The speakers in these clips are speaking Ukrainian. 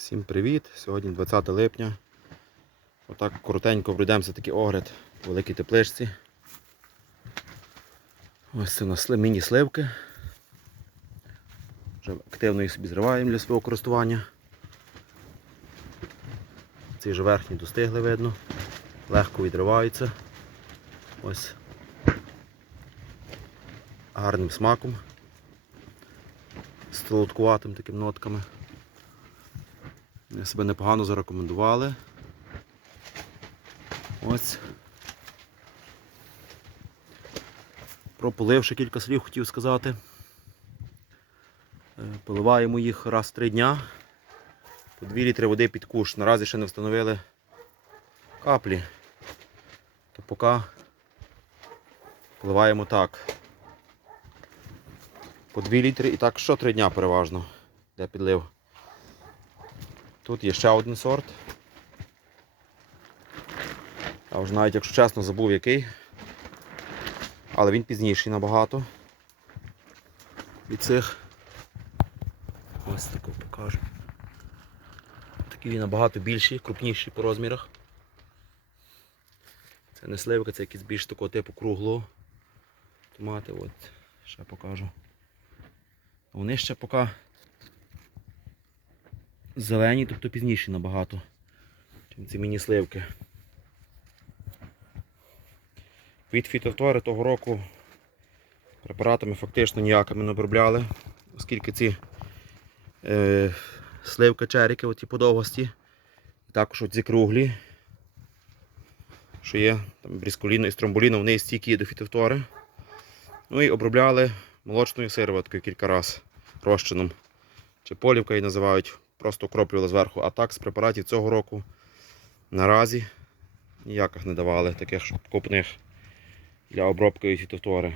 Всім привіт! Сьогодні 20 липня. Отак коротенько пройдемося такий огляд у великій тепличці. Ось це у нас міні-сливки. Вже активно їх собі зриваємо для свого користування. Ці вже верхні достигли видно. Легко відриваються. Ось гарним смаком. З солодкуватим таким нотками. Себе непогано зарекомендували. Ось. Про полив ще кілька слів хотів сказати. Е, Поливаємо їх раз в три дня. По 2 літри води під куш. Наразі ще не встановили каплі. То поки поливаємо так. По 2 літри і так що 3 дня переважно. Де підлив. Тут є ще один сорт. Я вже навіть, якщо чесно, забув який. Але він пізніший набагато. Від цих. Ось таку покажу. Такий він набагато більший, крупніший по розмірах. Це не сливка, це якийсь більш такого типу круглого. Томати, от, ще покажу. Вони ще поки зелені, тобто пізніші набагато, чим ці міні-сливки. Від фітофтори того року препаратами фактично ніякими не обробляли, оскільки ці е, сливки черіки, оті по довгості, також оці круглі, що є там брісколіно і стромболіно, вони стійкі до фітофтори. Ну і обробляли молочною сироваткою кілька разів розчином. Чи полівка її називають, просто окроплювали зверху. А так з препаратів цього року наразі ніяких не давали, таких купних для обробки фітофтори.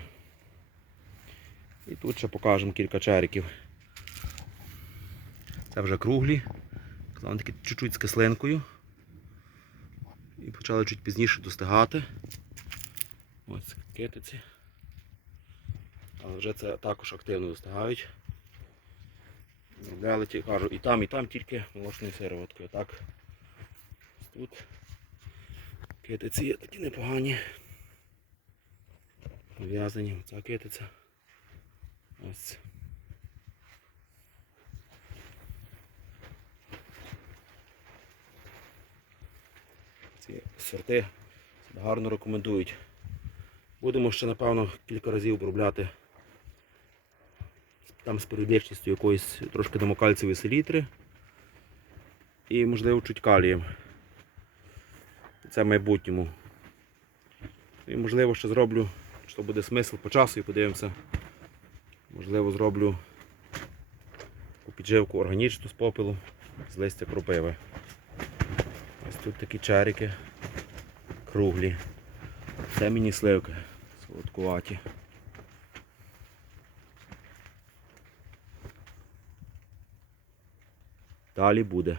І тут ще покажемо кілька черіків. Це вже круглі. Вони такі чуть-чуть з кислинкою. І почали чуть пізніше достигати. Ось китиці. Але вже це також активно достигають. Ті, кажу, і там, і там тільки молочною сироваткою. Так. Ось Тут китиці є такі непогані. Пов'язані, оця китиця. Ось. Ці сорти гарно рекомендують. Будемо ще, напевно, кілька разів обробляти там з періодичністю якоїсь трошки домокальцевої селітри і, можливо, чуть калієм. Це в майбутньому. І можливо ще зроблю, що буде смисл по часу і подивимося. Можливо, зроблю підживку органічну з попелу з листя кропиви. Ось тут такі чарики круглі. Це міні сливки солодкуваті. Далі буде.